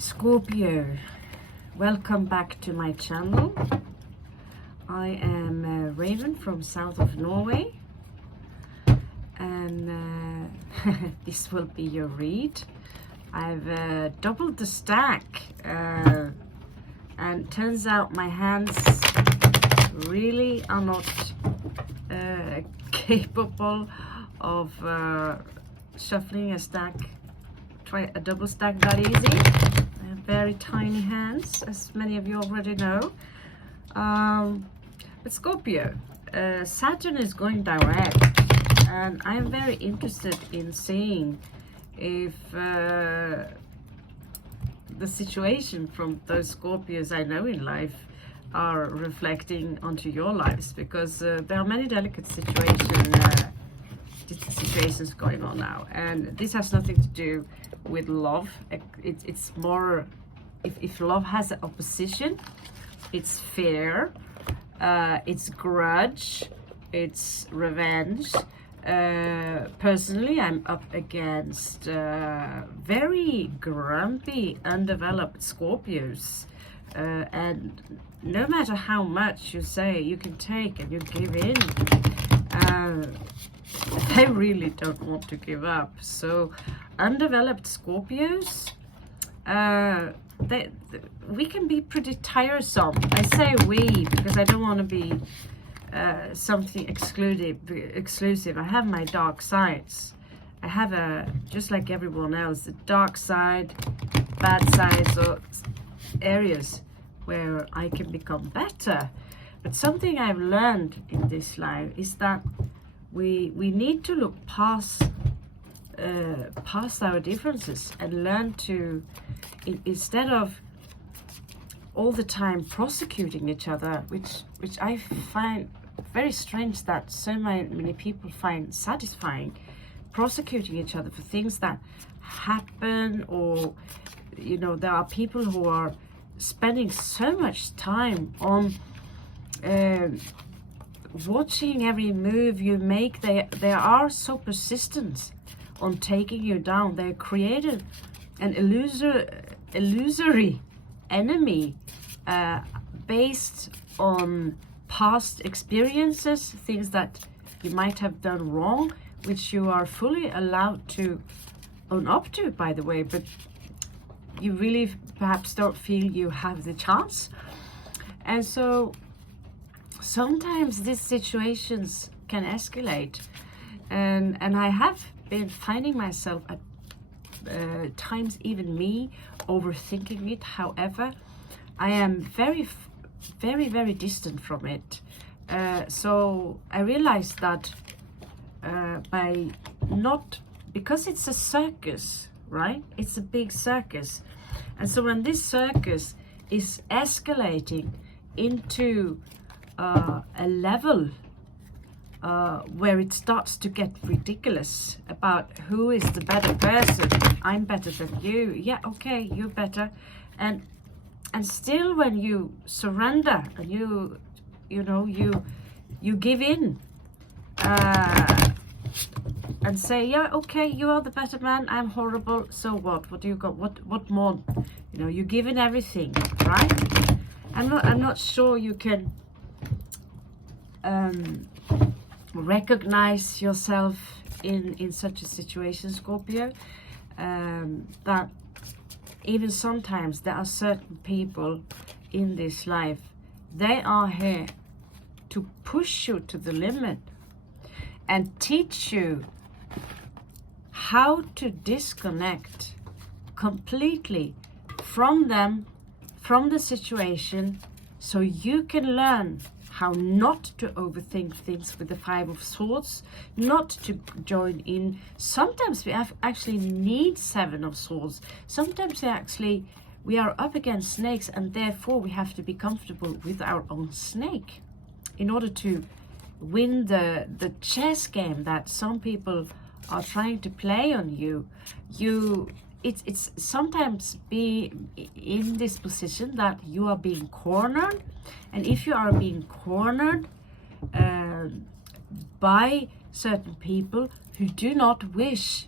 Scorpio, welcome back to my channel. I am Raven from south of Norway, and this will be your read. I've doubled the stack, and turns out my hands really are not capable of shuffling a stack, a double stack that easy. I have very tiny hands, as many of you already know. But Scorpio, Saturn is going direct, and I'm very interested in seeing if the situation from those Scorpios I know in life are reflecting onto your lives, because there are many delicate situations going on now, and this has nothing to do with love. It's more, if love has an opposition, it's fear, it's grudge, it's revenge. Personally, I'm up against very grumpy, undeveloped Scorpios, and no matter how much you say you can take and you give in, they really don't want to give up. So undeveloped Scorpios, we can be pretty tiresome. I say we because I don't want to be something exclusive. I have my dark sides. I have just like everyone else, the dark side, bad sides, or areas where I can become better. But something I've learned in this life is that we need to look past our differences and learn to, instead of all the time prosecuting each other, which I find very strange that so many people find satisfying, prosecuting each other for things that happen, or there are people who are spending so much time on watching every move you make. They are so persistent on taking you down. They created an illusory enemy based on past experiences, things that you might have done wrong, which you are fully allowed to own up to, by the way, but you really perhaps don't feel you have the chance. And so sometimes these situations can escalate, and I have been finding myself at times, even me, overthinking it. However, I am very distant from it. So I realized that because it's a circus, right? It's a big circus. And so when this circus is escalating into a level where it starts to get ridiculous about who is the better person, I'm better than you, yeah, okay, you're better, and still when you surrender and you give in and say, yeah, okay, you are the better man, I'm horrible, so what do you got, what more, you give in everything, right? I'm not sure you can recognize yourself in such a situation, Scorpio, that even sometimes there are certain people in this life, they are here to push you to the limit and teach you how to disconnect completely from them, from the situation, so you can learn how not to overthink things with the Five of Swords, not to join in. Sometimes we actually need Seven of Swords. Sometimes we are up against snakes, and therefore we have to be comfortable with our own snake in order to win the chess game that some people are trying to play on you. It's sometimes be in this position that you are being cornered, and if you are being cornered by certain people who do not wish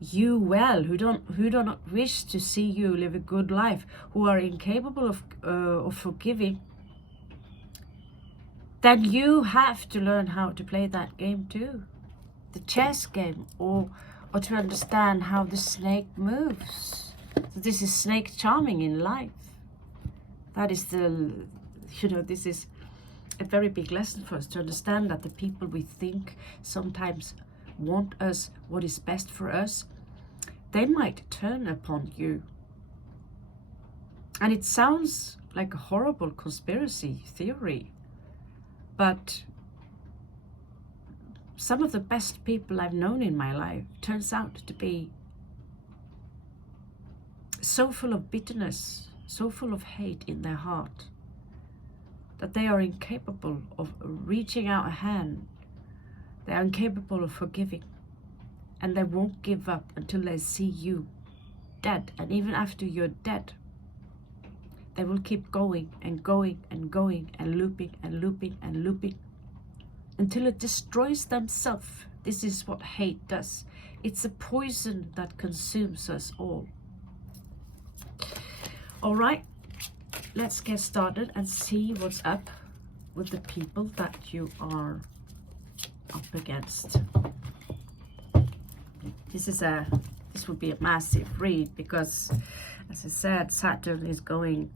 you well, who do not wish to see you live a good life, who are incapable of forgiving, then you have to learn how to play that game too, the chess game, or to understand how the snake moves. So this is snake charming in life. That is this is a very big lesson for us, to understand that the people we think sometimes want us, what is best for us, they might turn upon you. And it sounds like a horrible conspiracy theory, but some of the best people I've known in my life turns out to be so full of bitterness, so full of hate in their heart, that they are incapable of reaching out a hand. They are incapable of forgiving, and they won't give up until they see you dead. And even after you're dead, they will keep going and going and going and looping and looping and looping until it destroys themselves. This is what hate does. It's a poison that consumes us all. All right, let's get started and see what's up with the people that you are up against. This would be a massive read because, as I said, Saturn is going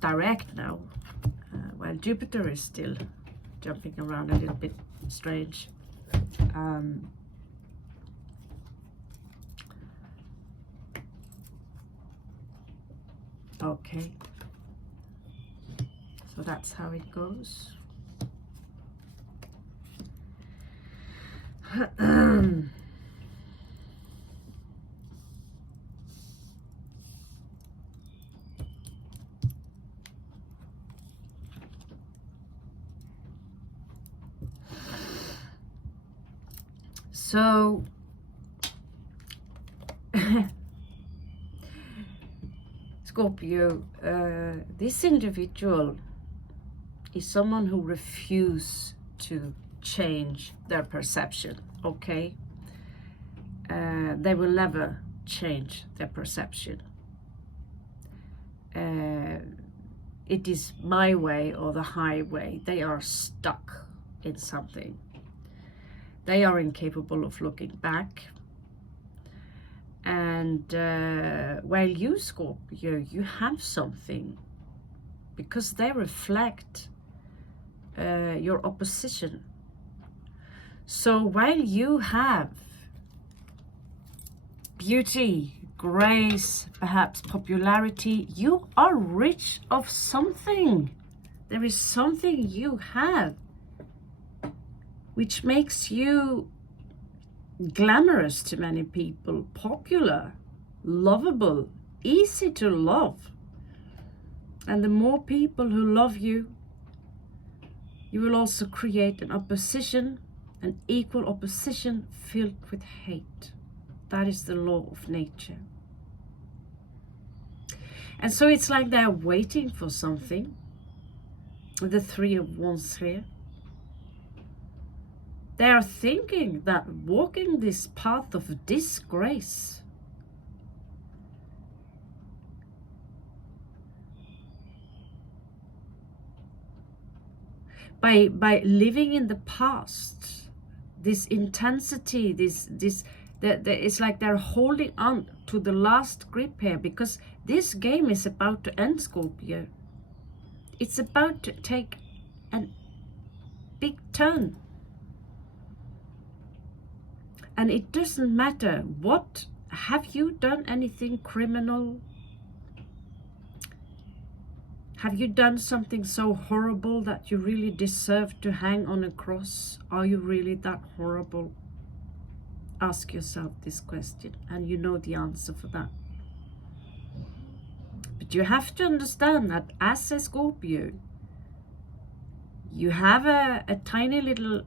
direct now, while Jupiter is still jumping around a little bit strange. Okay, so that's how it goes. So Scorpio, this individual is someone who refuses to change their perception, okay? They will never change their perception. It is my way or the highway. They are stuck in something. They are incapable of looking back. And while you, Scorpio, you have something, because they reflect your opposition. So while you have beauty, grace, perhaps popularity, you are rich of something. There is something you have which makes you glamorous to many people, popular, lovable, easy to love. And the more people who love you, you will also create an opposition, an equal opposition filled with hate. That is the law of nature. And so it's like they're waiting for something. The Three of Wands here. They are thinking that walking this path of disgrace, by living in the past, this intensity, it's like they're holding on to the last grip here, because this game is about to end, Scorpio. It's about to take a big turn. And it doesn't matter what. Have you done anything criminal? Have you done something so horrible that you really deserve to hang on a cross? Are you really that horrible? Ask yourself this question, and you know the answer for that. But you have to understand that as a Scorpio, you have a tiny little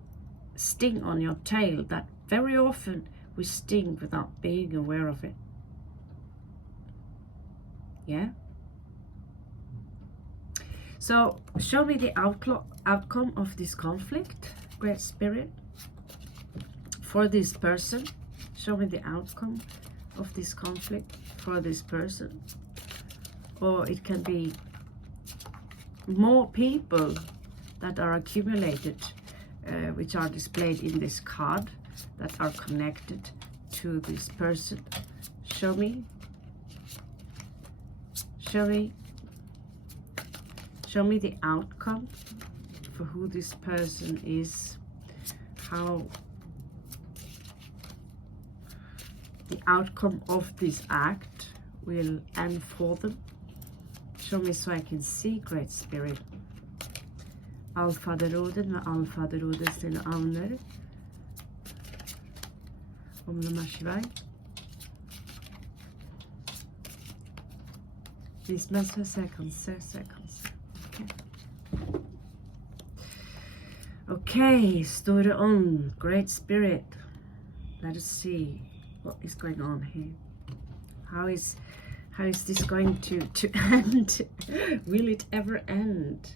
sting on your tail that very often we sting without being aware of it. Yeah? So show me the outcome of this conflict, Great Spirit, for this person. Show me the outcome of this conflict for this person. Or it can be more people that are accumulated, which are displayed in this card, that are connected to this person. Show me. Show me. Show me the outcome for who this person is. How the outcome of this act will end for them. Show me so I can see, Great Spirit. Allfaderrådet med Allfaderrådet sine avner. Om Namah Shivaya. Vis meg så jeg kan se, Okay. Okay, Store Ånd, Great Spirit. Let us see what is going on here. How is this going to end? Will it ever end?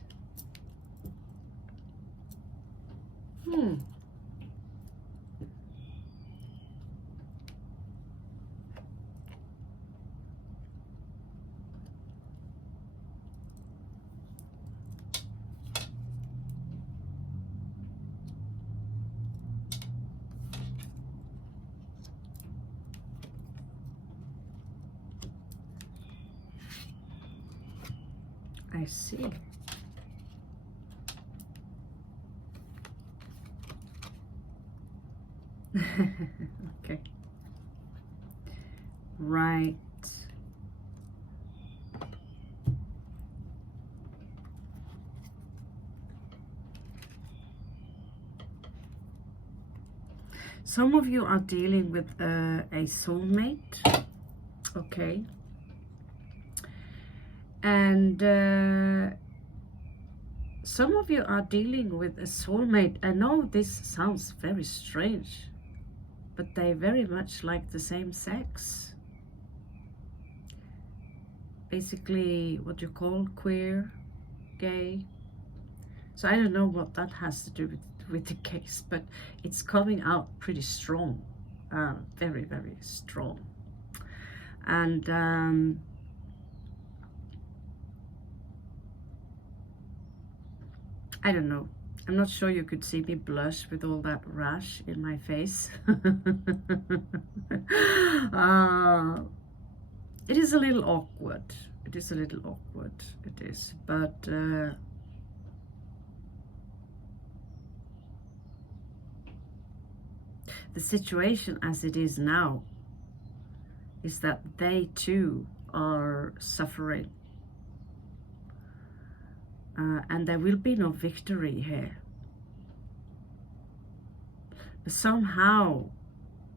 I see. Okay. Right. Some of you are dealing with a soulmate. Okay. And some of you are dealing with a soulmate. I know this sounds very strange, but they very much like the same sex. Basically what you call queer, gay. So I don't know what that has to do with the case, but it's coming out pretty strong, very, very strong. And I don't know. I'm not sure you could see me blush with all that rash in my face. It is a little awkward. It is a little awkward. It is. But the situation as it is now is that they too are suffering. And there will be no victory here. But somehow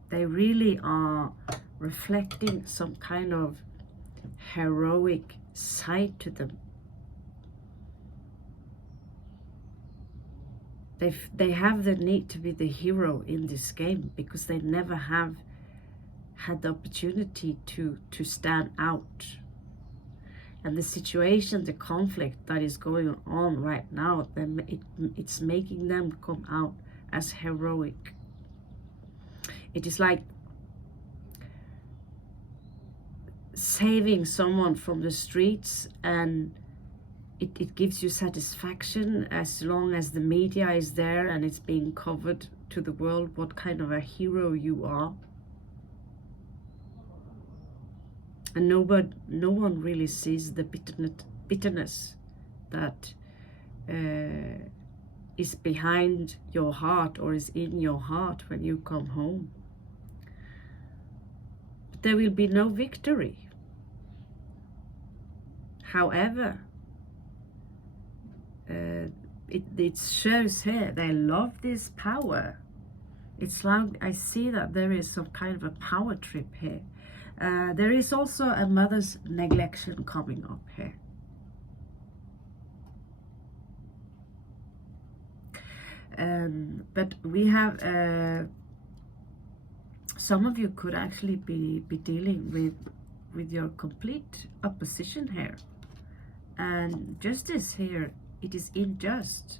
they really are reflecting some kind of heroic side to them. They have the need to be the hero in this game because they never have had the opportunity to stand out. And the situation, the conflict that is going on right now, it's making them come out as heroic. It is like saving someone from the streets, and it gives you satisfaction as long as the media is there and it's being covered to the world what kind of a hero you are. And no one really sees the bitterness that is behind your heart or is in your heart when you come home. But there will be no victory. However, it shows here they love this power. It's like I see that there is some kind of a power trip here. There is also a mother's neglection coming up here. But we have some of you could actually be dealing with your complete opposition here, and justice here, it is unjust.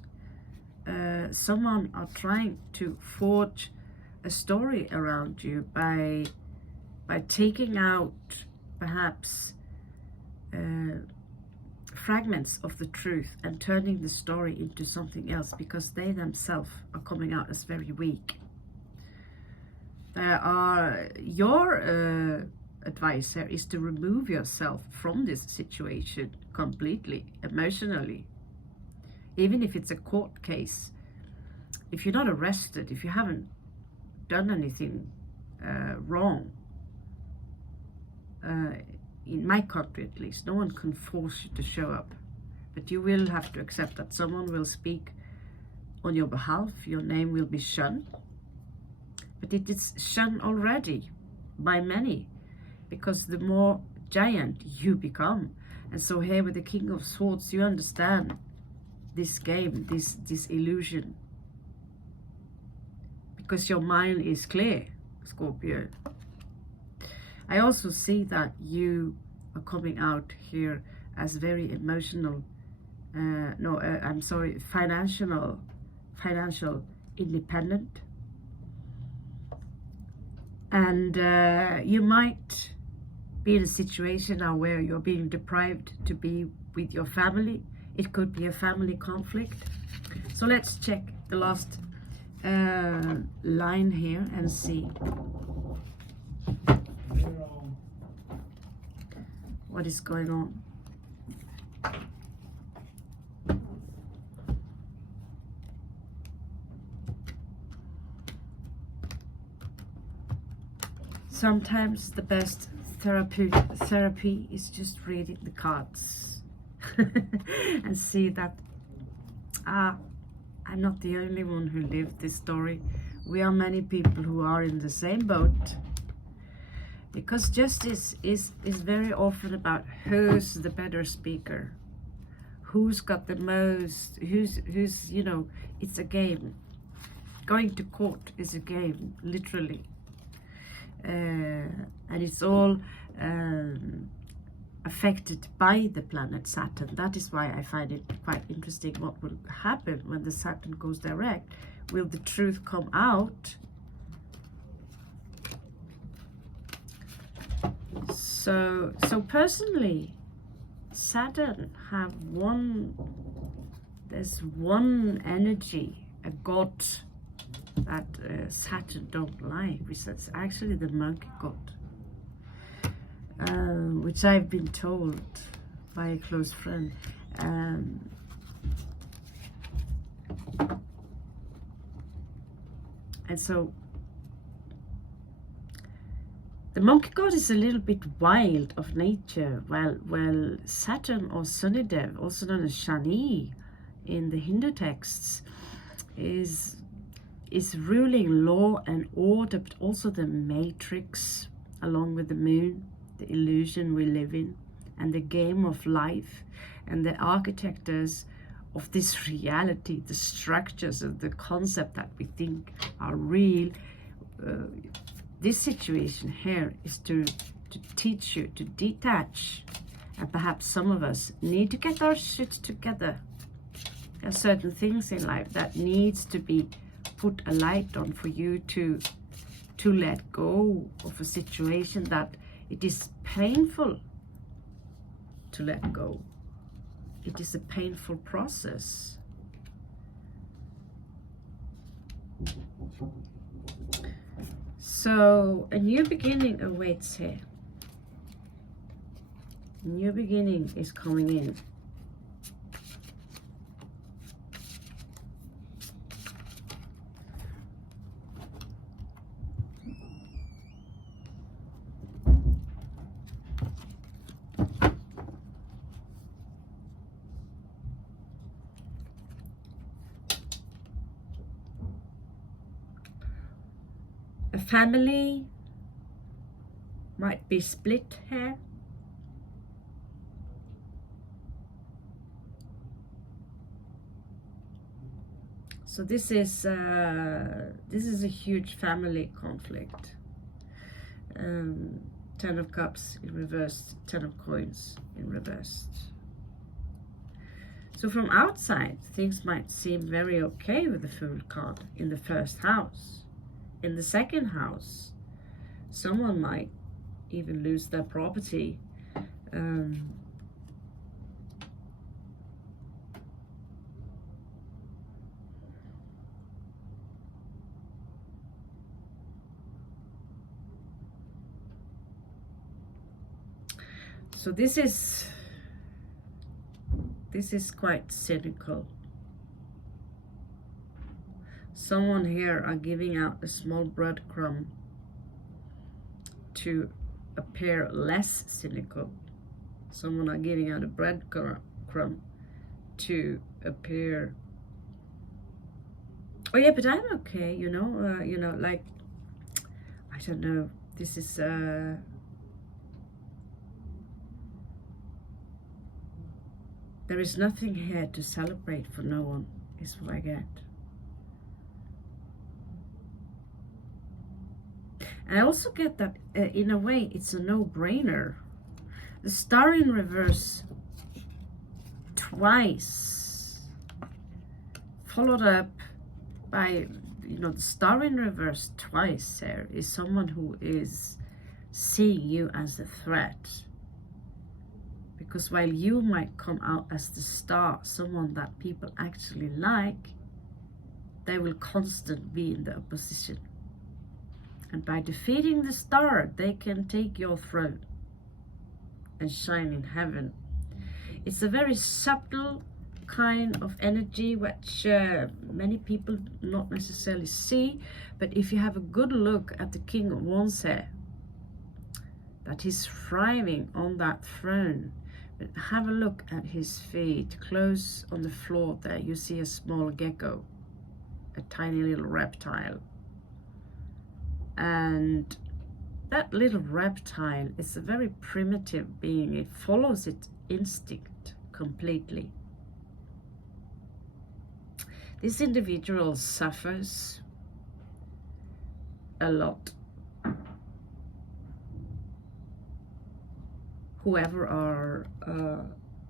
Someone are trying to forge a story around you by taking out perhaps fragments of the truth and turning the story into something else, because they themselves are coming out as very weak. Your advice here is to remove yourself from this situation completely, emotionally. Even if it's a court case, if you're not arrested, if you haven't done anything wrong, in my country at least, no one can force you to show up. But you will have to accept that someone will speak on your behalf, your name will be shunned. But it is shunned already by many, because the more giant you become. And so here with the King of Swords, you understand this game, this illusion, because your mind is clear, Scorpio. I also see that you are coming out here as very emotional, financial independent. And you might be in a situation now where you're being deprived to be with your family. It could be a family conflict. So let's check the last line here and see what is going on. Sometimes the best therapy is just reading the cards and see that I'm not the only one who lived this story. We are many people who are in the same boat, because justice is very often about who's the better speaker, who's got the most, who's you know, it's a game. Going to court is a game, literally. And it's all affected by the planet Saturn. That is why I find it quite interesting what will happen when the Saturn goes direct. Will the truth come out? So personally, Saturn have there's one energy, a god, that Saturn don't like, which is actually the monkey god, which I've been told by a close friend. And so the monkey god is a little bit wild of nature, while Saturn, or Shanidev, also known as Shani in the Hindu texts, is ruling law and order, but also the matrix, along with the moon, the illusion we live in, and the game of life, and the architectures of this reality, the structures of the concept that we think are real. This situation here is to teach you to detach, and perhaps some of us need to get our shit together. There are certain things in life that needs to be put a light on for you to let go of a situation that it is painful to let go. It is a painful process. So a new beginning awaits here. A new beginning is coming in. A family might be split here. So this is a huge family conflict. 10 of Cups in reversed, 10 of Coins in reversed. So from outside, things might seem very okay with the Fool card in the first house. in the second house. Someone might even lose their property. So this is quite cynical. Someone here are giving out a small breadcrumb to appear less cynical. Someone are giving out a breadcrumb to appear, oh yeah, but I'm okay, you know, like, I don't know, this is there is nothing here to celebrate for no one, is what I get. And I also get that in a way it's a no-brainer. The star in reverse twice, followed up by, you know, the star in reverse twice there is someone who is seeing you as a threat. Because while you might come out as the star, someone that people actually like, they will constantly be in the opposition. And by defeating the star, they can take your throne and shine in heaven. It's a very subtle kind of energy which many people not necessarily see, but if you have a good look at the King of Wands here, that he's thriving on that throne. But have a look at his feet. Close on the floor there, you see a small gecko, a tiny little reptile. And that little reptile is a very primitive being. It follows its instinct completely. This individual suffers a lot. Whoever are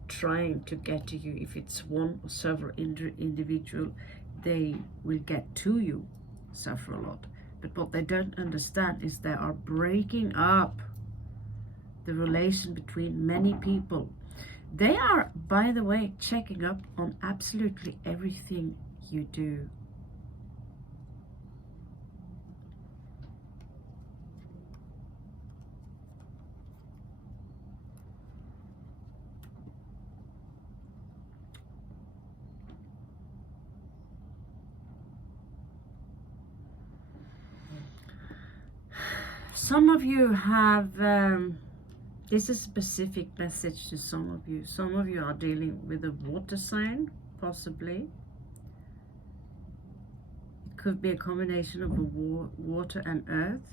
trying to get to you, if it's one or several individual, they will get to you, suffer a lot. But what they don't understand is they are breaking up the relation between many people. They are, by the way, checking up on absolutely everything you do. Some of you have, this is a specific message to some of you. Some of you are dealing with a water sign, possibly. It could be a combination of water and earth.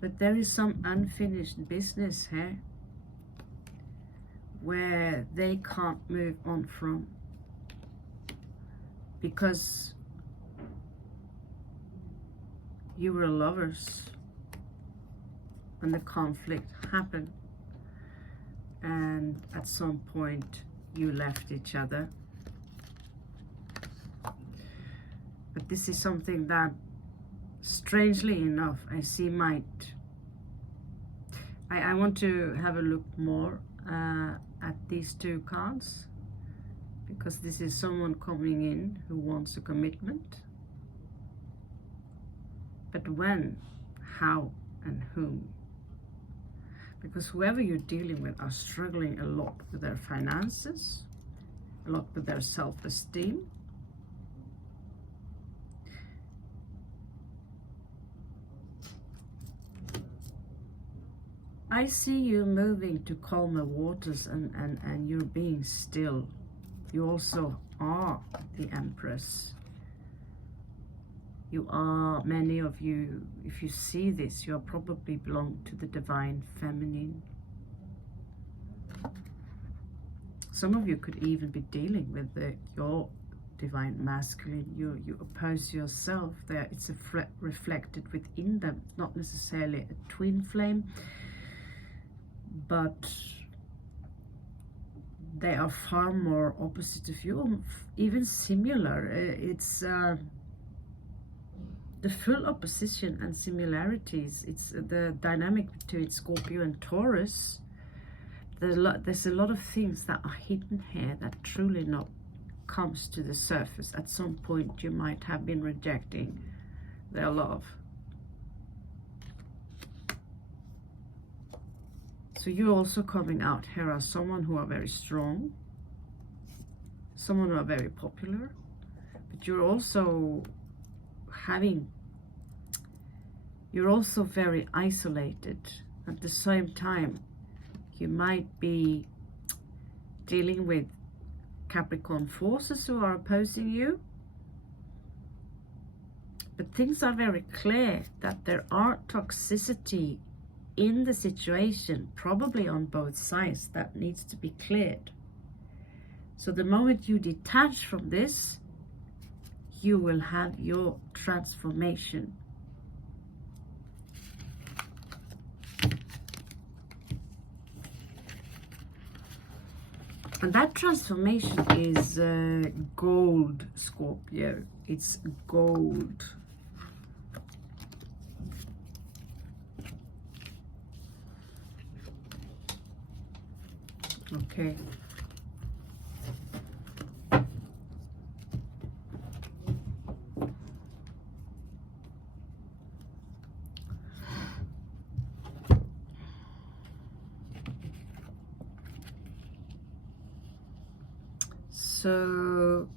But there is some unfinished business here where they can't move on from. Because you were lovers when the conflict happened, and at some point you left each other. But this is something that, strangely enough, I see might, I want to have a look more at these two cards, because this is someone coming in who wants a commitment. But when, how, and whom? Because whoever you're dealing with are struggling a lot with their finances, a lot with their self-esteem. I see you moving to calmer waters, and you're being still. You also are the Empress. You are, many of you, if you see this, you are probably belong to the divine feminine. Some of you could even be dealing with your divine masculine. You oppose yourself there. It's reflected within them, not necessarily a twin flame, but they are far more opposite of you, even similar. the full opposition and similarities. It's the dynamic between Scorpio and Taurus. There's a lot of things that are hidden here that truly not comes to the surface. At some point you might have been rejecting their love. So you're also coming out here as someone who are very strong, someone who are very popular, but you're also very isolated. At the same time, you might be dealing with Capricorn forces who are opposing you. But things are very clear that there are toxicity in the situation, probably on both sides, that needs to be cleared. So the moment you detach from this, you will have your transformation. And that transformation is gold, Scorpio. It's gold. Okay. So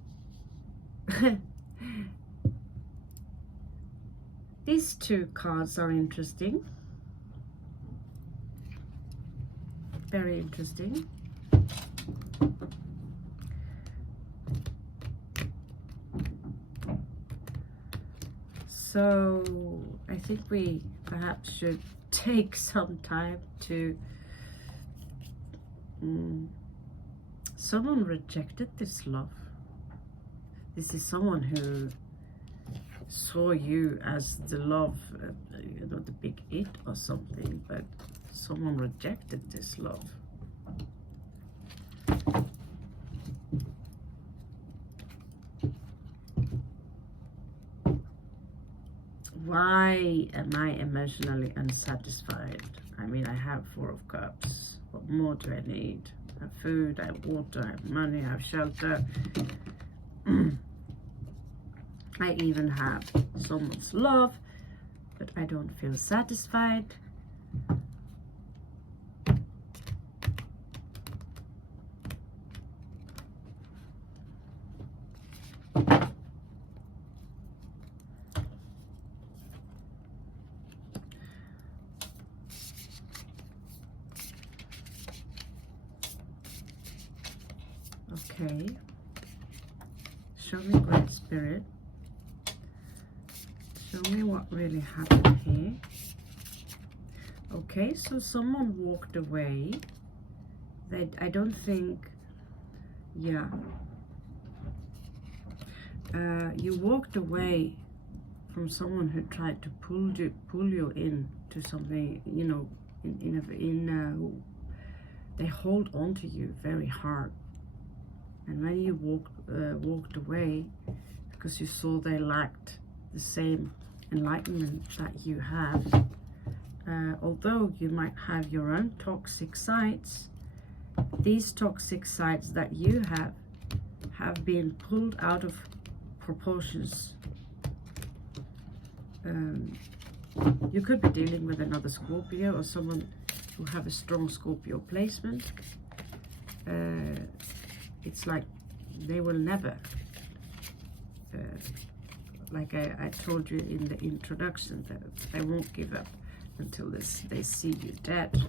these two cards are interesting. Very interesting. So I think we perhaps should take some time to someone rejected this love. This is someone who saw you as the love, you know, the big it or something, but someone rejected this love. Why am I emotionally unsatisfied? I mean, I have 4 of Cups. What more do I need? I have food, I have water, I have money, I have shelter. I even have someone's love, but I don't feel satisfied. Okay, show me, Great Spirit. Show me what really happened here. Okay, so someone walked away. I don't think, yeah. You walked away from someone who tried to pull you into something, you know, they hold on to you very hard. And when you walked away, because you saw they lacked the same enlightenment that you have, although you might have your own toxic sides, these toxic sides that you have been pulled out of proportions. You could be dealing with another Scorpio or someone who have a strong Scorpio placement. It's like they will never, like I told you in the introduction, that they won't give up until they see you dead.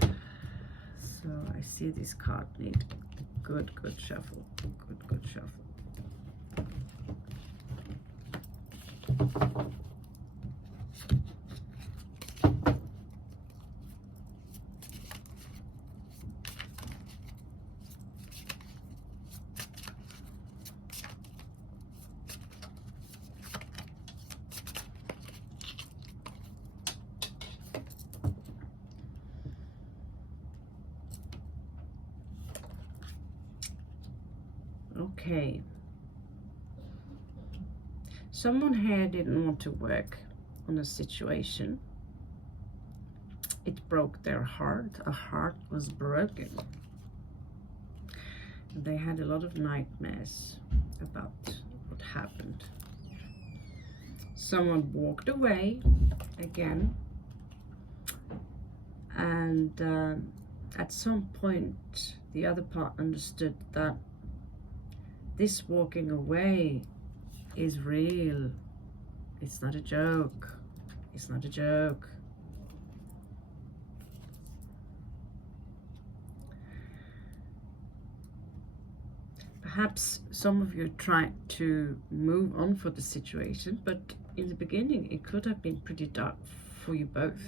So I see this card need good shuffle, good shuffle. Okay. Someone here didn't want to work on a situation. It broke their heart. A heart was broken. They had a lot of nightmares about what happened. Someone walked away again, and at some point the other part understood that this walking away is real. It's not a joke. It's not a joke. Perhaps some of you tried to move on for the situation, but in the beginning it could have been pretty dark for you both.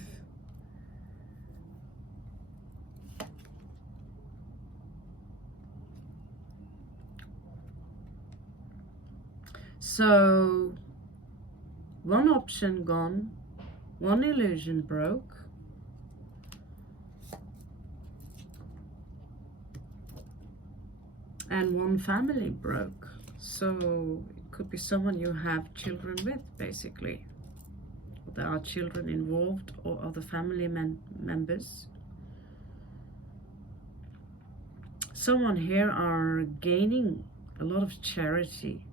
So one option gone, one illusion broke, and one family broke. So it could be someone you have children with, basically. There are children involved or other family members. Someone here are gaining a lot of charity,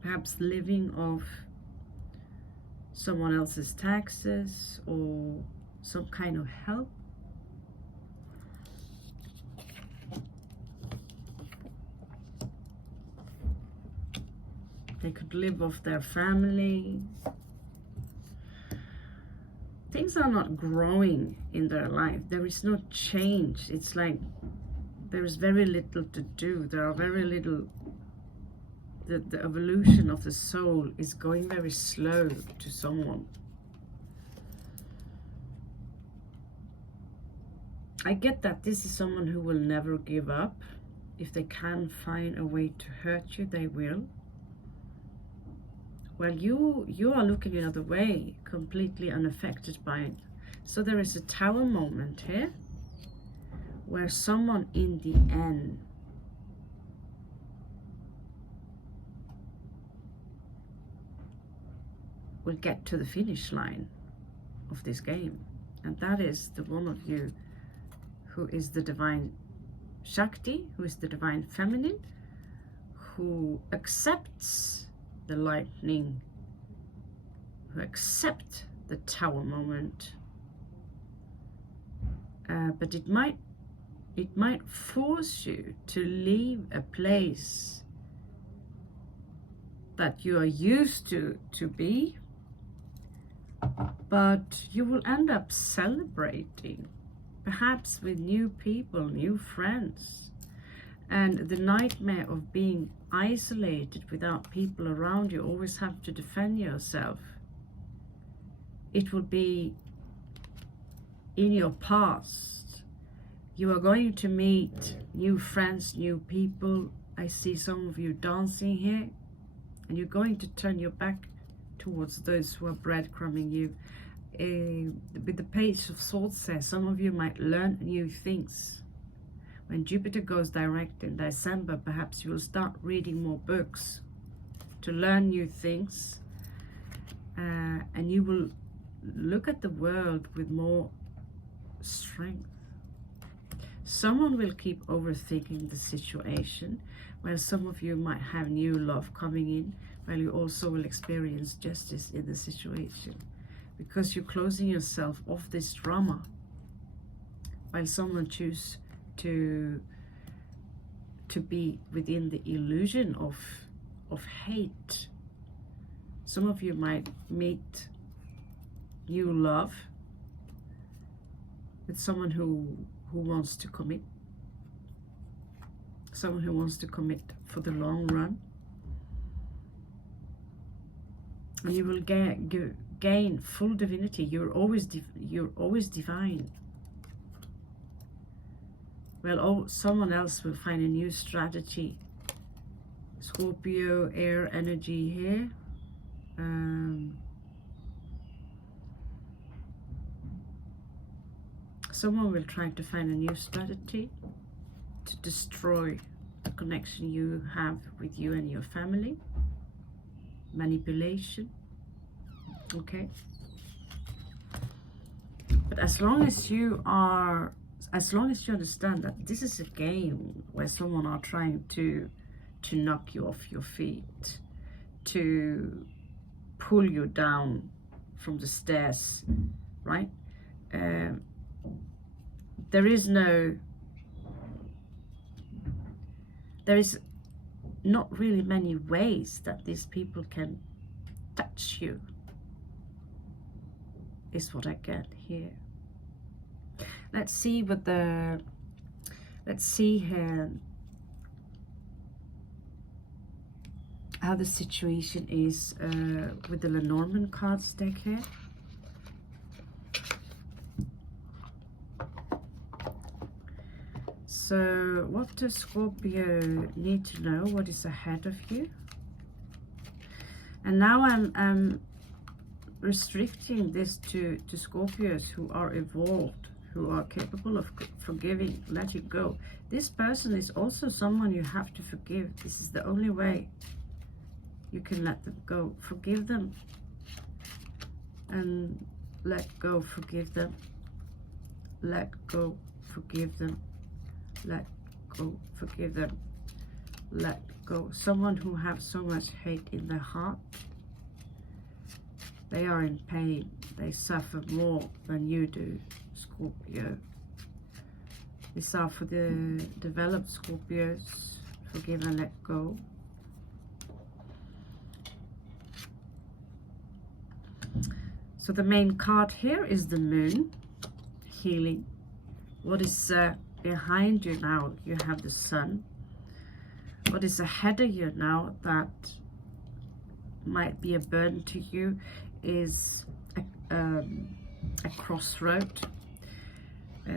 perhaps living off someone else's taxes or some kind of help. They could live off their family. Things are not growing in their life. There is no change. It's like there is very little to do. There are very little. The evolution of the soul is going very slow to someone. I get that this is someone who will never give up. If they can find a way to hurt you, they will. Well, you are looking another way, completely unaffected by it. So there is a tower moment here, where someone in the end will get to the finish line of this game. And that is the one of you who is the divine Shakti, who is the divine feminine, who accepts the lightning, who accept the tower moment, but it might force you to leave a place that you are used to be, but you will end up celebrating, perhaps with new people, new friends. And the nightmare of being isolated without people around you, always have to defend yourself, it will be in your past. You are going to meet new friends, new people. I see some of you dancing here, and you're going to turn your back towards those who are breadcrumbing you. With the Page of Swords there, some of you might learn new things. When Jupiter goes direct in December, perhaps you will start reading more books to learn new things, and you will look at the world with more strength. Someone will keep overthinking the situation, while some of you might have new love coming in, while you also will experience justice in the situation, because you're closing yourself off this drama, while someone chooses to be within the illusion of hate. Some of you might meet new love with someone who wants to commit, someone who wants to commit for the long run, and you will gain full divinity. You're always divine. Well, someone else will find a new strategy. Scorpio air energy here. Someone will try to find a new strategy to destroy the connection you have with you and your family. manipulation. Okay, but as long as you understand that this is a game where someone are trying to knock you off your feet, to pull you down from the stairs, right? There is not really many ways that these people can touch you, is what I get here. Let's see here how the situation is with the Lenormand cards deck here. So what does Scorpio need to know? What is ahead of you? And now I'm restricting this to Scorpios who are evolved, who are capable of forgiving, letting go. This person is also someone you have to forgive. This is the only way you can let them go. Forgive them and let go. Forgive them. Let go. Forgive them. Let go. Forgive them. Let go. Someone who has so much hate in their heart. They are in pain. They suffer more than you do, Scorpio. These are for the developed Scorpios. Forgive and let go. So the main card here is the moon, healing. What is behind you now? You have the sun. What is ahead of you now that might be a burden to you is a crossroad.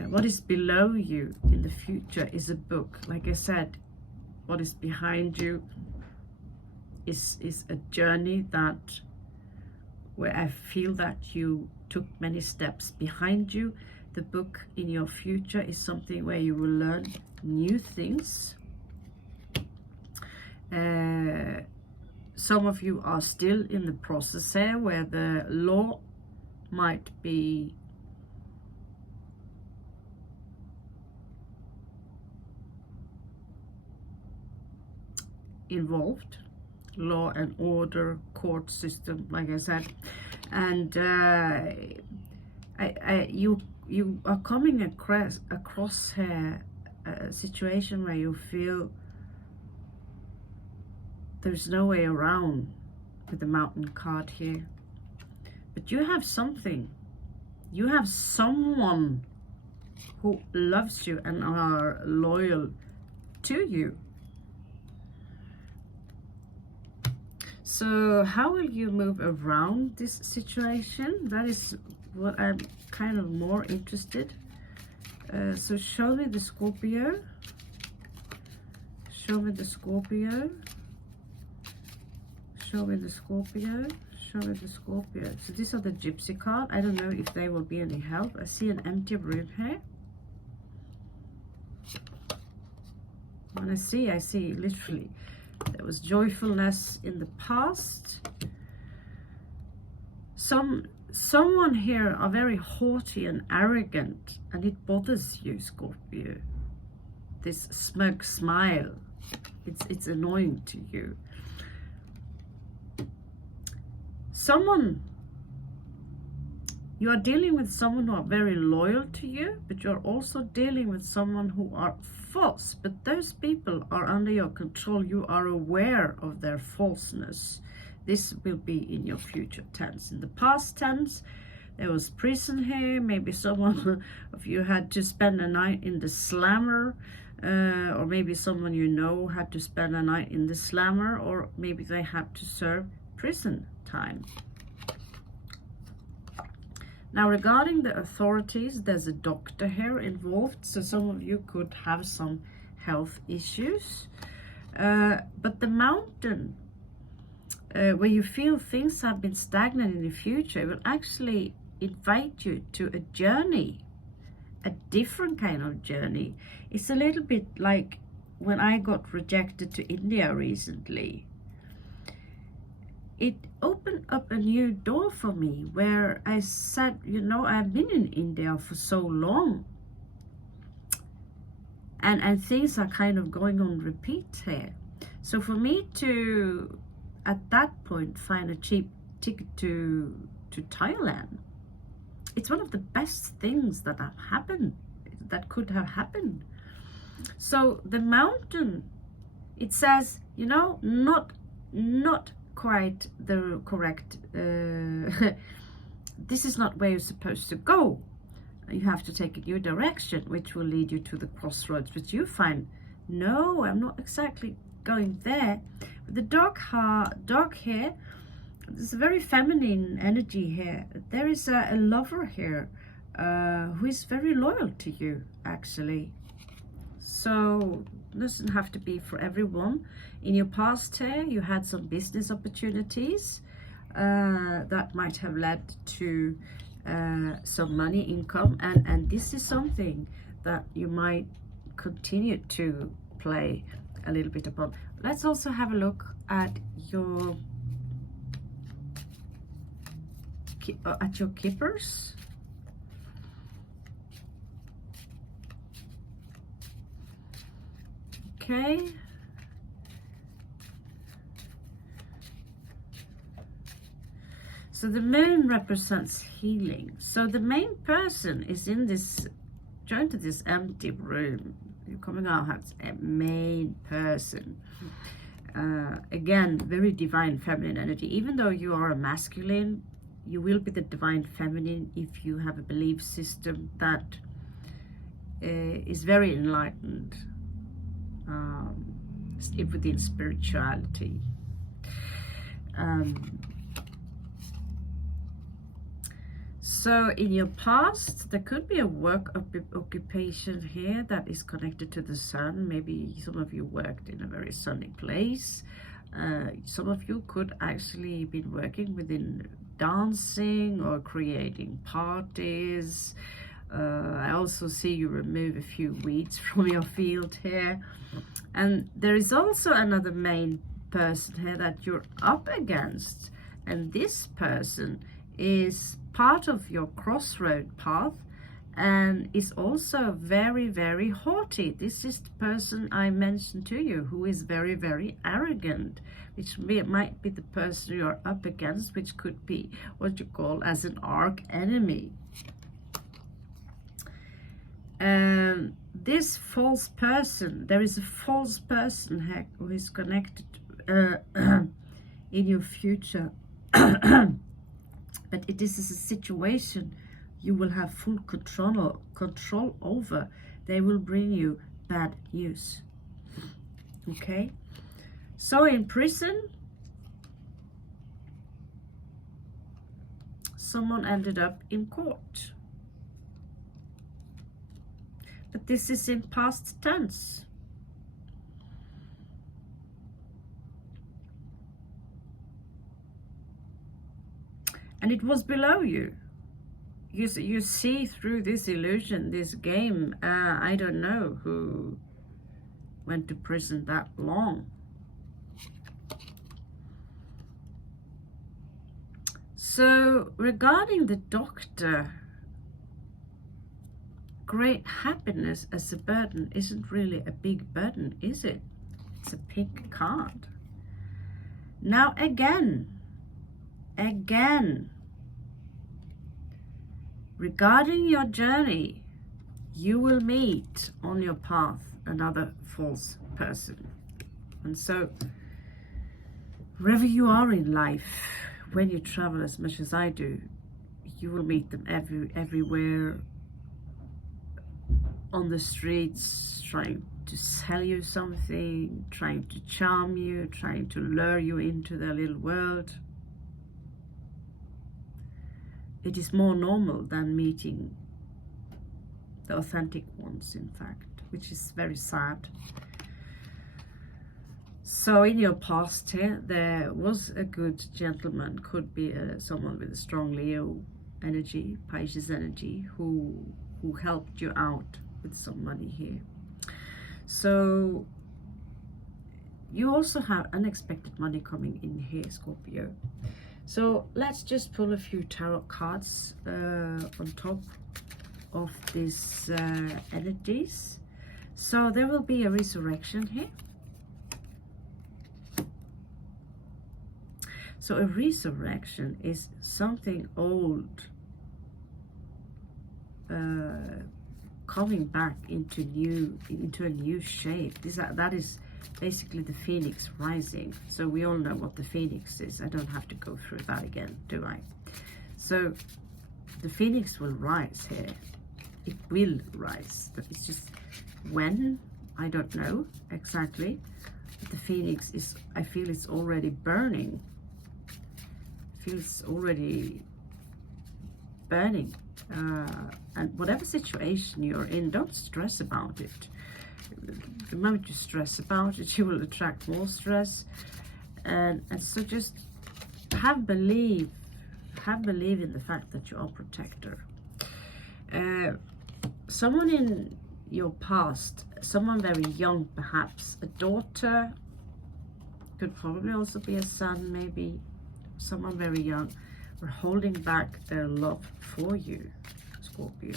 What is below you in the future is a book. Like I said, what is behind you is a journey that where I feel that you took many steps behind you. The book in your future is something where you will learn new things. Some of you are still in the process here where the law might be involved. Law and order, court system, like I said, and you are coming across here a situation where you feel there's no way around with the mountain card here, but you have something. You have someone who loves you and are loyal to you. So how will you move around this situation? That is what I'm kind of more interested. So show me the Scorpio. Show me the Scorpio. Show me the Scorpio. Show me the Scorpio. So these are the Gypsy card. I don't know if they will be any help. I see an empty room here. When I see literally there was joyfulness in the past. Someone here are very haughty and arrogant, and it bothers you, Scorpio. This smug smile, it's annoying to you. You are dealing with someone who are very loyal to you, but you're also dealing with someone who are false. But those people are under your control. You are aware of their falseness. This will be in your future tense. In the past tense, there was prison here. Maybe someone of you had to spend a night in the slammer, or maybe someone you know had to spend a night in the slammer, or maybe they had to serve prison time. Now, regarding the authorities, there's a doctor here involved, so some of you could have some health issues. But the mountain, where you feel things have been stagnant in the future, will actually invite you to a journey, a different kind of journey. It's a little bit like when I got rejected to India recently. it opened up a new door for me where I said, you know, I've been in India for so long, and things are kind of going on repeat here. So for me to, at that point, find a cheap ticket to Thailand, it's one of the best things that could have happened. So the mountain, it says, you know, not quite the correct, this is not where you're supposed to go. You have to take a new direction, which will lead you to the crossroads, but you find, no, I'm not exactly going there. With the dark hair, there's a very feminine energy here. There is a lover here who is very loyal to you, actually. So it doesn't have to be for everyone. In your past here, you had some business opportunities that might have led to some money income, and this is something that you might continue to play a little bit upon. Let's also have a look at your keepers. Okay. So the moon represents healing. So the main person is in this, joined to this empty room. You're coming out as a main person. Again, very divine feminine energy. Even though you are a masculine, you will be the divine feminine if you have a belief system that is very enlightened within spirituality. So in your past, there could be a work occupation here that is connected to the sun. Maybe some of you worked in a very sunny place. Some of you could actually be working within dancing or creating parties. I also see you remove a few weeds from your field here. And there is also another main person here that you're up against. And this person is part of your crossroad path and is also very, very haughty. This is the person I mentioned to you who is very, very arrogant, which might be the person you're up against, which could be what you call as an arch enemy. This false person, there is a false person here who is connected in your future. But this is a situation you will have full control over. They will bring you bad news. Okay? So in prison, someone ended up in court. But this is in past tense. And it was below you. You see through this illusion, this game. I don't know who went to prison that long. So regarding the doctor, great happiness as a burden isn't really a big burden, is it? It's a pink card. Now again, regarding your journey, you will meet on your path another false person. And so wherever you are in life, when you travel as much as I do, you will meet them everywhere, on the streets, trying to sell you something, trying to charm you, trying to lure you into their little world. It is more normal than meeting the authentic ones, in fact, which is very sad. So in your past here, there was a good gentleman, could be someone with a strong Leo energy, Pisces energy, who helped you out with some money here. So You also have unexpected money coming in here, Scorpio. So let's just pull a few tarot cards on top of these energies. So there will be a resurrection here. So a resurrection is something old coming back into a new shape. That is basically the phoenix rising. So we all know what the phoenix is. I don't have to go through that again, do I? So the phoenix will rise here. It will rise. But it's just when, I don't know exactly. But the phoenix is, I feel it's already burning. I feel it's already burning. And whatever situation you're in, don't stress about it. The moment you stress about it, you will attract more stress. And so just have belief in the fact that you are a protector. Someone in your past, someone very young perhaps, a daughter, could probably also be a son, maybe someone very young, were holding back their love for you, Scorpio.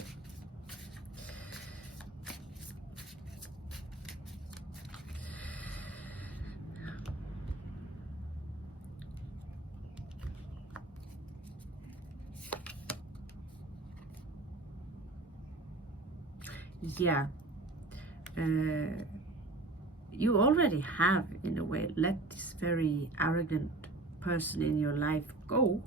Yeah, you already have, in a way, let this very arrogant person in your life go,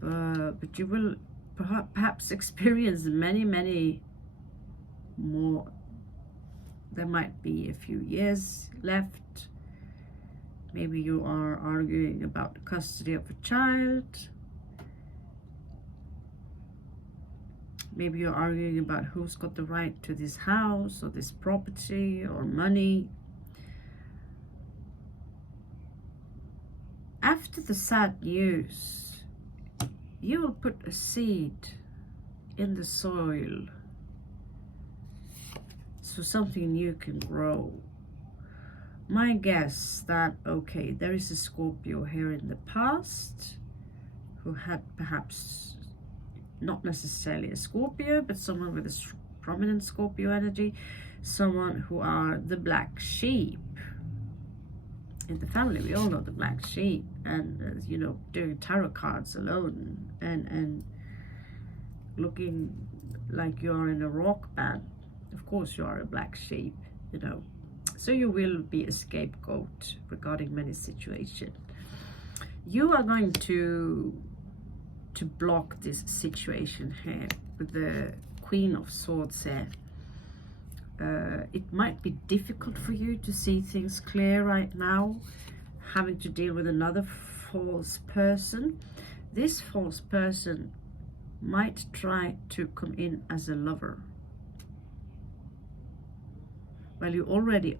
but you will perhaps experience many more. There might be a few years left. Maybe you are arguing about the custody of a child. Maybe you're arguing about who's got the right to this house or this property or money. After the sad news, you will put a seed in the soil so something new can grow. My guess that, okay, there is a Scorpio here in the past who had perhaps not necessarily a Scorpio, but someone with a prominent Scorpio energy, someone who are the black sheep in the family. We all know the black sheep, and you know, doing tarot cards alone and looking like you are in a rock band. Of course you are a black sheep, you know. So you will be a scapegoat regarding many situations. You are going to block this situation here with the Queen of Swords here. It might be difficult for you to see things clear right now, having to deal with another false person. This false person might try to come in as a lover. Well, you already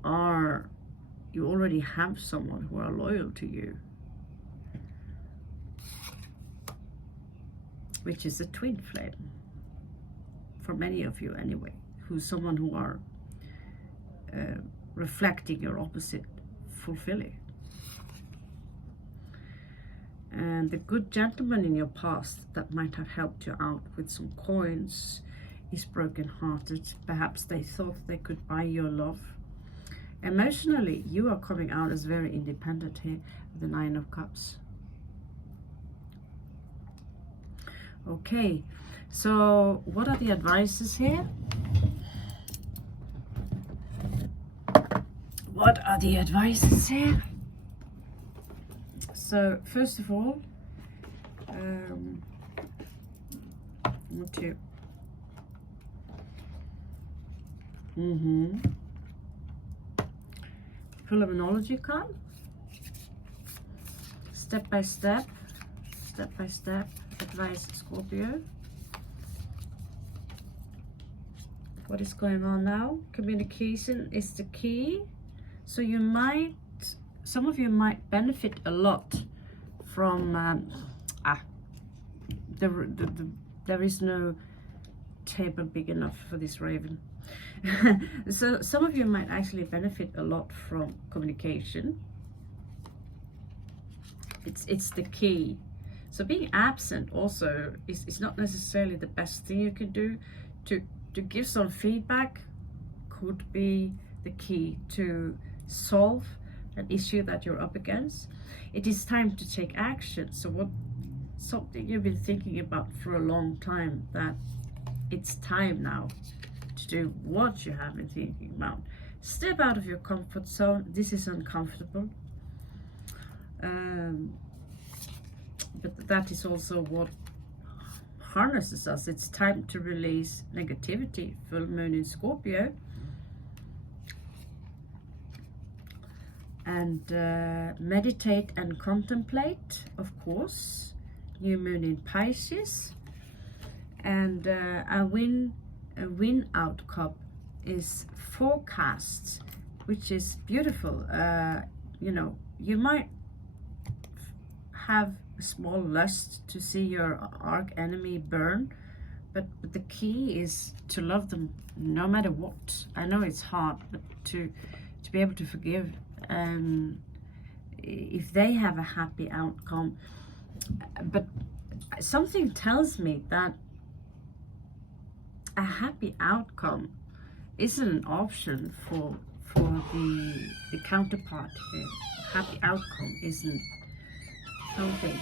have someone who are loyal to you, which is a twin flame for many of you anyway, who's someone who are reflecting your opposite, fulfilling. And the good gentleman in your past that might have helped you out with some coins is broken-hearted. Perhaps they thought they could buy your love. Emotionally, you are coming out as very independent here with the Nine of Cups. Okay, so what are the advices here? What are the advices here? So first of all, I want to pull a Monology card. Step by step advice, Scorpio. What is going on now? Communication is the key. So you might, some of you might benefit a lot from there is no table big enough for this raven. So some of you might actually benefit a lot from communication. It's the key. So being absent also is not necessarily the best thing you can do. To give some feedback could be the key to solve an issue that you're up against. It is time to take action. So something you've been thinking about for a long time, that it's time now to do what you have been thinking about. Step out of your comfort zone. This is uncomfortable. But that is also what harnesses us. It's time to release negativity. Full moon in Scorpio. And meditate and contemplate, of course. New moon in Pisces. And a win outcome is forecast, which is beautiful. You know, you might have a small lust to see your arch enemy burn, but the key is to love them no matter what. I know it's hard, but to be able to forgive, if they have a happy outcome. But something tells me that a happy outcome isn't an option for the counterpart here. Happy outcome isn't something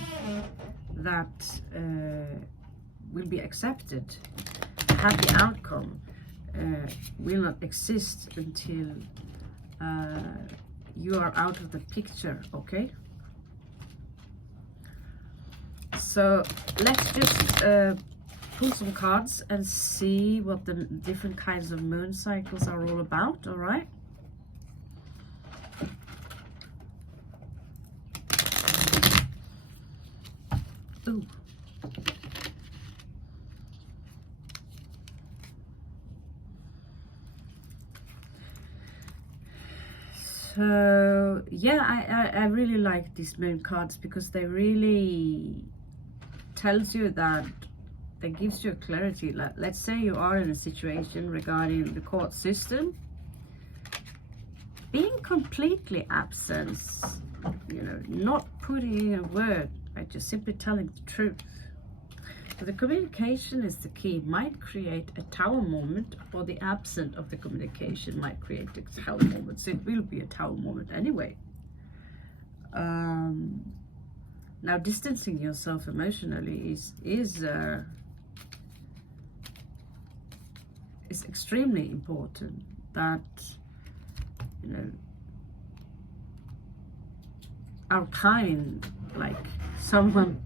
that will be accepted. A happy outcome will not exist until you are out of the picture, okay? So let's just pull some cards and see what the different kinds of moon cycles are all about, all right? Ooh. So yeah, I really like these moon cards because they really tells you that gives you a clarity. Let's say you are in a situation regarding the court system, being completely absent, you know, not putting in a word, right, just simply telling the truth. So the communication is the key. Might create a tower moment, or the absence of the communication might create a tower moment. So it will be a tower moment anyway. Now, distancing yourself emotionally is extremely important. That, you know, our kind, like someone,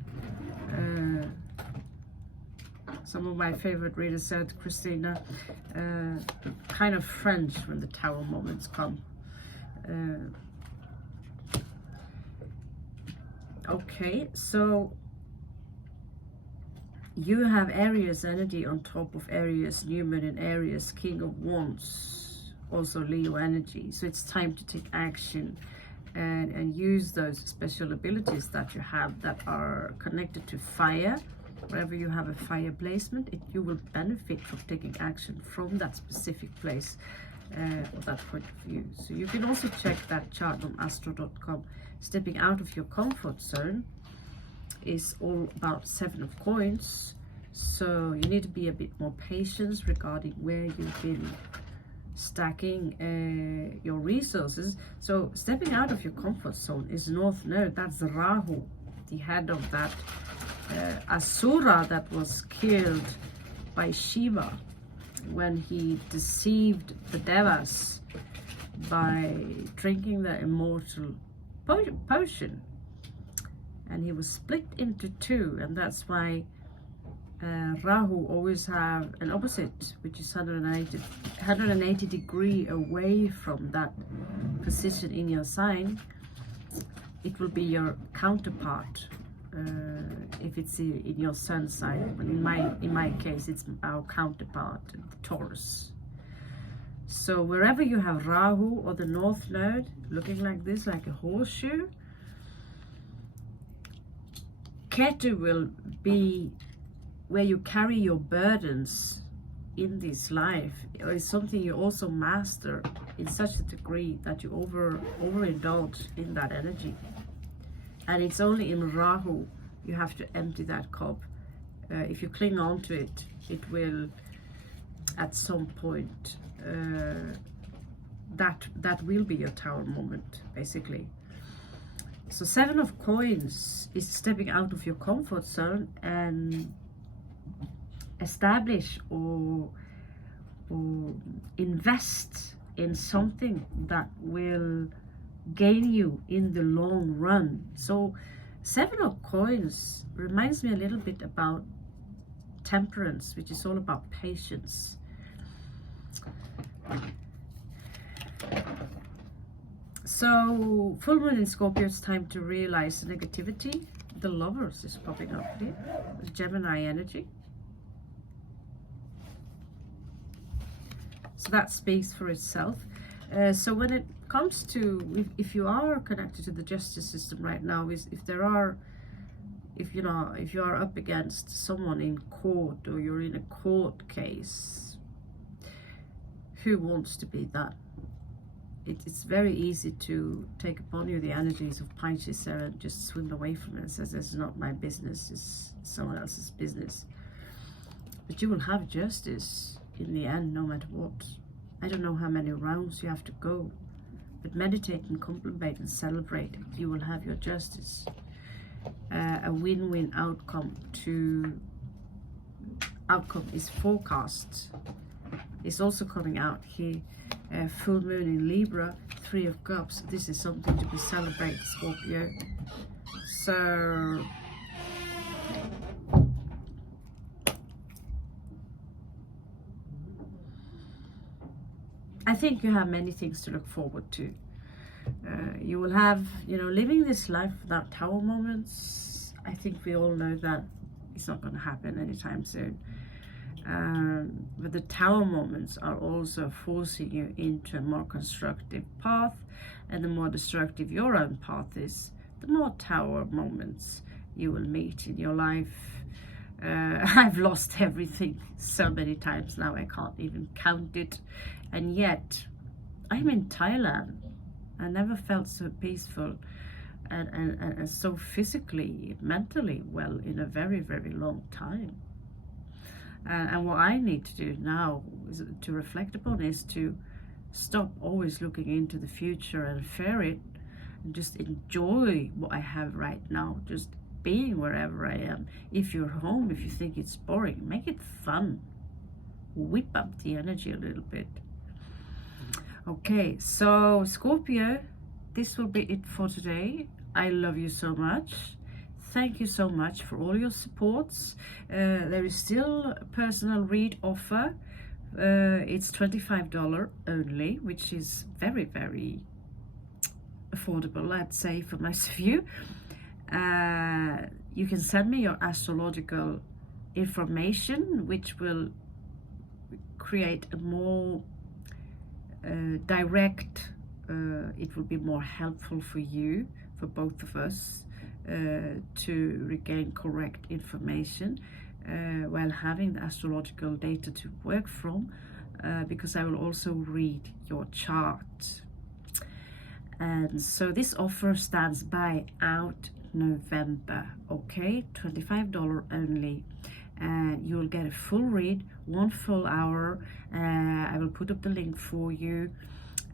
some of my favorite readers said, Christina, kind of French when the tower moments come. Okay, so you have Aries energy on top of Aries, new moon in Aries, King of Wands, also Leo energy. So it's time to take action and use those special abilities that you have that are connected to fire. Wherever you have a fire placement, you will benefit from taking action from that specific place or that point of view. So you can also check that chart on astro.com. Stepping out of your comfort zone is all about 7 of coins. So you need to be a bit more patient regarding where you've been stacking your resources. So stepping out of your comfort zone is North Node. That's Rahu, the head of that Asura that was killed by Shiva when he deceived the Devas by drinking the immortal potion, and he was split into 2, and that's why Rahu always have an opposite, which is 180 degree away from that position in your sign. It will be your counterpart if it's in your sun sign. But in my case, it's our counterpart, Taurus. So wherever you have Rahu or the North Node looking like this, like a horseshoe, Ketu will be where you carry your burdens in this life is something you also master in such a degree that you overindulge in that energy. And it's only in Rahu you have to empty that cup. If you cling on to it, it will at some point, that will be your tower moment, basically. So 7 of Coins is stepping out of your comfort zone and establish or invest in something that will gain you in the long run. So 7 of Coins reminds me a little bit about Temperance, which is all about patience. So full moon in Scorpio, it's time to realize the negativity. The Lovers is popping up here, Gemini energy. So that speaks for itself. So when it comes to, if you are connected to the justice system right now, if you are up against someone in court, or you're in a court case, who wants to be that? It's very easy to take upon you the energies of Pisces there and just swim away from it and says, "This is not my business, it's someone else's business." But you will have justice in the end, no matter what. I don't know how many rounds you have to go, but meditate and contemplate and celebrate. You will have your justice. A win-win outcome is forecast. It's also coming out here. Full moon in Libra, 3 of Cups. This is something to be celebrated, Scorpio. So I think you have many things to look forward to. You will have, living this life without tower moments. I think we all know that it's not going to happen anytime soon. But the tower moments are also forcing you into a more constructive path, and the more destructive your own path is, the more tower moments you will meet in your life. I've lost everything so many times now I can't even count it, and yet I'm in Thailand. I never felt so peaceful and so physically, mentally well in a very, very long time. And what I need to do now is to reflect upon is to stop always looking into the future and fear it, and just enjoy what I have right now, just being wherever I am. If you're home, if you think it's boring, make it fun. Whip up the energy a little bit. Okay, so Scorpio, this will be it for today. I love you so much. Thank you so much for all your supports. There is still a personal read offer. It's $25 only, which is very, very affordable, I'd say, for most of you. You can send me your astrological information, which will create a more direct, it will be more helpful for you, for both of us, to regain correct information while having the astrological data to work from, because I will also read your chart. And so this offer stands by out November, okay? $25 only, and you'll get a full read, 1 full hour. I will put up the link for you,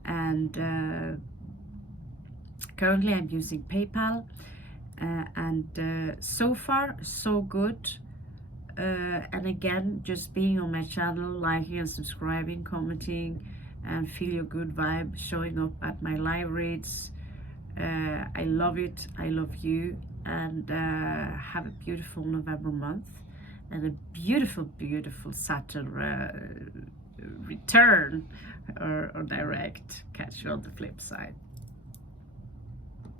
and currently I'm using PayPal, and so far so good. And again, just being on my channel, liking and subscribing, commenting, and feel your good vibe, showing up at my live reads. I love it. I love you, and have a beautiful November month and a beautiful, beautiful Saturn return or direct. Catch you on the flip side.